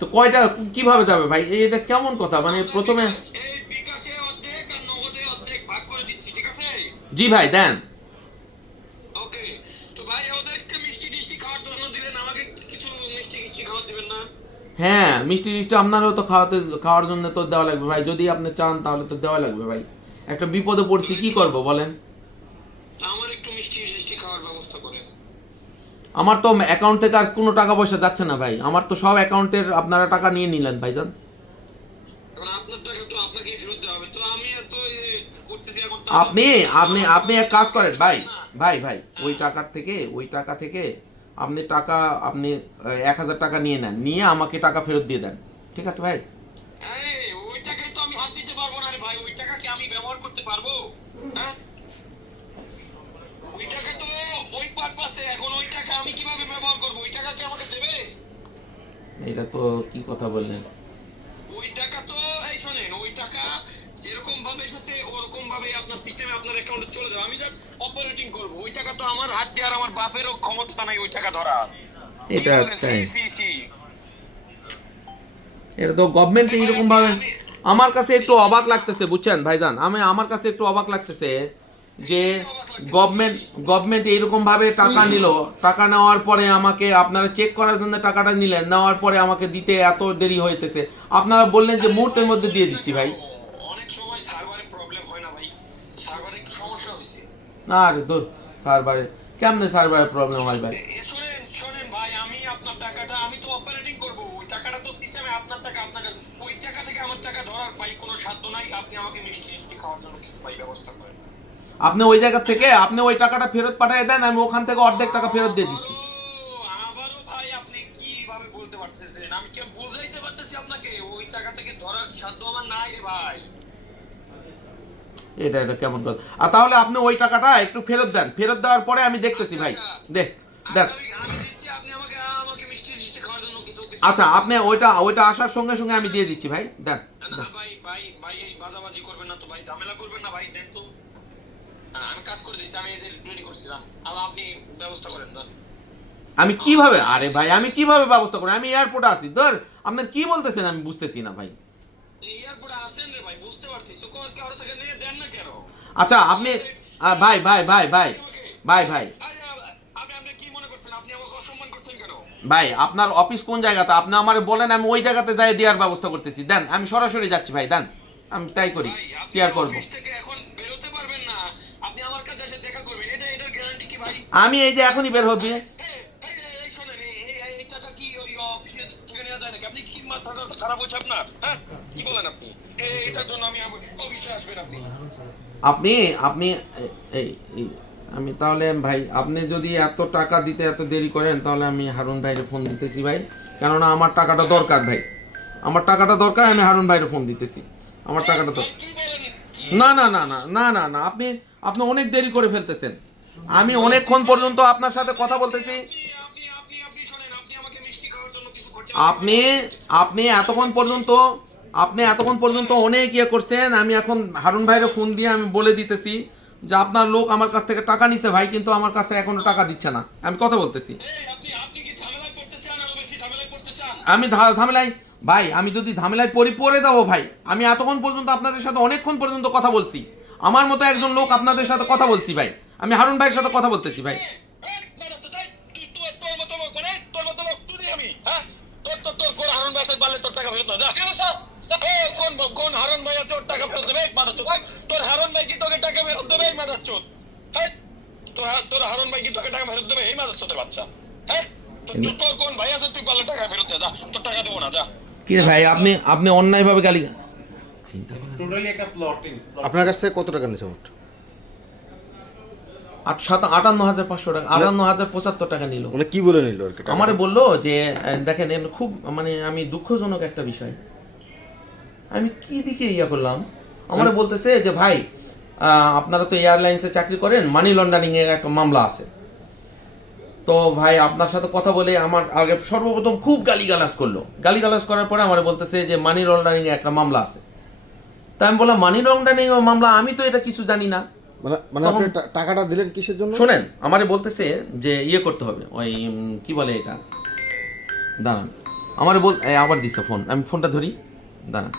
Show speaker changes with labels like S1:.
S1: তো কয়টা কীভাবে যাবে ভাই? এটা কেমন কথা? মানে প্রথমে জি ভাই দেন। হ্যাঁ মিষ্টি টিষ্টি আপনারও তো খাওয়াতে খাওয়ার জন্য তো দেওয়া লাগবে ভাই। যদি আপনি চান তাহলে তো দেওয়া লাগবে ভাই। একটা বিপদে পড়ছি কি করব বলেন?
S2: আমার একটু মিষ্টি টিষ্টি খাওয়ার ব্যবস্থা করেন।
S1: আমার তো অ্যাকাউন্ট থেকে আর কোনো টাকা পয়সা যাচ্ছে না ভাই। আমার তো সব অ্যাকাউন্টের আপনারা টাকা নিয়ে নিলেন ভাইজান। আপনি আপনি আপনি এক কাজ করেন ভাই। ভাই ভাই ওই টাকার থেকে ওই টাকা থেকে আপনি টাকা আপনি এক হাজার টাকা নিয়ে নেন। নিয়ে আমাকে টাকা ফেরত দিয়ে দেন। ঠিক আছে ভাই?
S2: ওই টাকায় তো আমি হাত দিতে পারব না রে ভাই। ওই টাকা কি আমি ব্যবহার করতে পারব? হ্যাঁ ওই টাকা তো ওই পারপাসে এখন ওই টাকা আমি কীভাবে ব্যবহার করব ওই টাকা কি আমাকে দেবে
S1: এটা তো কি কথা বললেন?
S2: ওই টাকা তো এই শোনেন ওই টাকা যেরকম ভাবে এসেছে ওরকম ভাবে আপনার সিস্টেমে আপনার অ্যাকাউন্টে চলে যাবে। আমি জাস্ট অপারেটিং করব। ওই টাকা তো আমার হাত দিয়ে আর আমার বাপেরও ক্ষমতা নাই ওই টাকা ধরা
S1: এটা তাই।
S2: সি সি
S1: এটা তো গভর্নমেন্ট এইরকম ভাবে আমার কাছে একটু অবাক লাগতেছে বুঝছেন ভাইজান? আমি আমার কাছে একটু অবাক লাগতেছে যে গভর্নমেন্ট গভর্নমেন্ট এইরকম ভাবে টাকা নিল টাকা নেওয়ার পরে আমাকে আপনারা চেক করার জন্য টাকাটা নিলেন নেওয়ার পরে আমাকে দিতে এত দেরি হইতেছে। আপনারা বললেন যে মুহূর্তের মধ্যে দিয়ে দিচ্ছি ভাই।
S2: অনেক সময় সার্ভারে প্রবলেম হয় না ভাই। সার্ভারে একটু সমস্যা হয়েছে
S1: না রে দূর সার্ভারে কেমনে সার্ভারে প্রবলেম হয় ভাই?
S2: এ, শোনেন শোনেন ভাই আমি আপনার টাকাটা আমি তো অপারেটিং করব। ওই টাকাটা তো সিস্টেমে আপনার টাকা আপনার কাছে ওই টাকা থেকে আমার টাকা ধরার ভাই কোনো সাধ্য নাই। আপনি আমাকে মিষ্টি মিষ্টি খাওয়ার জন্য কিছু ভাই ব্যবস্থা করেন।
S1: আপনি ওই জায়গা থেকে আপনি ওই টাকাটা ফেরত পাঠিয়ে দেন আমি ওখান থেকে অর্ধেক টাকা ফেরত দিয়ে দিচ্ছি। এটা এটা কেমন কথা? আর তাহলে আপনি ওই টাকাটা একটু ফেরত দেন। ফেরত দেওয়ার পরে আমি দেখতেছি ভাই। দেখ। দেখ
S2: আচ্ছা, আপনি জন্য কিছু কিছু-
S1: আচ্ছা আপনি ওইটা ওইটা আসার সঙ্গে সঙ্গে আমি দিয়ে দিচ্ছি ভাই। দেন
S2: ভাই ভাই ভাই বাজাবাজি করবেন না তো ভাই ঝামেলা করবেন না ভাই দেন তো। আমি কাজ করে দিচ্ছি আমি এই যে রেডি করছিলাম। আর আপনি ব্যবস্থা করেন না
S1: আমি কীভাবে? আরে ভাই আমি কীভাবে ব্যবস্থা করি? আমি এয়ারপোর্টে আছি। ধর আপনার কি বলতেছেন আমি বুঝতেছি না ভাই।
S2: এয়ারপোর্টে আসেন রে ভাই বুঝতে পারছি। তো কারও থেকে নিয়ে দেন না কেন?
S1: আচ্ছা আপনি ভাই ভাই ভাই ভাই ভাই ভাই।
S2: আপনি আপনি কি মনে করছেন? আপনি আমাকে অসম্মান করছেন কেন?
S1: ভাই আপনার অফিস কোন জায়গাতে? আপনি আমারে বলেন আমি ওই জায়গাতে যাই দেওয়ার ব্যবস্থা করতেছি। দেন আমি সরাসরি যাচ্ছি ভাই দেন। আমি তাই করি। কি আর করব
S2: অফিস থেকে এখন বেরোতে পারবেন না আপনি আমার কাছে এসে দেখা করবেন এটা এটার গ্যারান্টি কি ভাই
S1: আমি এই যে এখনই বের হবি?
S2: আপনি আপনি? আমি
S1: তাহলে ভাই আপনি যদি এত টাকা দিতে এত দেরি করেন তাহলে আমি হারুন ভাইরে ফোন দিতেছি ভাই কেননা আমার টাকাটা দরকার ভাই আমার টাকাটা দরকার আমি হারুন ভাইরে ফোন দিতেছি আমার টাকাটা?
S2: কি?
S1: না না না না না না না আপনি আপনি অনেক দেরি করে ফেলতেছেন আমি অনেকক্ষণ পর্যন্ত আপনার সাথে কথা বলতেছি।
S2: আপনি- আপনি-
S1: এতক্ষণ পর্যন্ত, আপনি এতক্ষণ পর্যন্ত অনেক ইয়ে করছেন, আমি এখন হারুন ভাইয়ের ফোন দিয়ে আমি বলে দিতেছি যে আপনার লোক আমার কাছ থেকে টাকা নিছে ভাই, কিন্তু আমার কাছে এখনও টাকা দিচ্ছে না। আমি কথা বলতেছি। আমি ঝামেলায়, ভাই, আমি যদি ঝামেলায় পড়ি, পড়ে যাব ভাই। আমি এতক্ষণ পর্যন্ত আপনাদের সাথে অনেকক্ষণ পর্যন্ত কথা বলছি। আমার মতো একজন লোক আপনাদের সাথে কথা বলছি, ভাই। আমি হারুন ভাইয়ের সাথে কথা বলতেছি ভাই
S2: ভাই আছে, পারলে তোর টাকা ফেরত না, যা। এই, কোন- কোন হারুন ভাই আছে, ওর টাকা ফেরত দেবে, এই মাদারচোদ। তোর হারুন ভাই কি টাকা ফেরত দেবে, এই মাদারচোদ? হ্যাঁ? তোর হা- তোর হারুন ভাই কি তোকে টাকা ফেরত দেবে, এই মাদারচোদের বাচ্চা? হ্যাঁ? তো- তো- তোর কোন ভাই আছে, তুই পারলে টাকা ফেরত দে, তোর টাকা দেবো না, যা।
S1: ভাই আপনি আপনি গালি
S3: টোটালি একটা প্লটিং
S4: আপনার কাছ থেকে কত টাকা নিয়েছে মোট
S1: আট সাত আটান্ন হাজার পাঁচশো টাকা আটান্ন হাজার পঁচাত্তর টাকা নিল।
S4: মানে কি বলে নিল আর কি টাকা?
S1: আমারে বলল যে দেখেন খুব মানে আমি দুঃখজনক একটা বিষয়। আমি কি দিকে ইয়া করলাম? আমারে বলতেছে যে ভাই আপনারা তো এয়ারলাইন্সে চাকরি করেন মানি লন্ডারিং এর একটা মামলা আছে। তো ভাই আপনার সাথে কথা বলে আমার আগে সর্বপ্রথম খুব গালিগালাজ করল। গালিগালাজ করার পরে আমার বলতেছে যে মানি লন্ডারিং এর একটা মামলা আছে। তা আমি বললাম মানি লন্ডারিং এর মামলা? আমি তো এটা কিছু জানি না।
S4: মানে মানে আপনি টাকাটা দিলেন কিসের জন্য?
S1: শোনেন আমারে বলতেছে যে ইয়ে করতে হবে ওই কি বলে এটা? দাঁড়ান। আমারে বল আবার দিছে ফোন আমি ফোনটা ধরি। দাঁড়ান।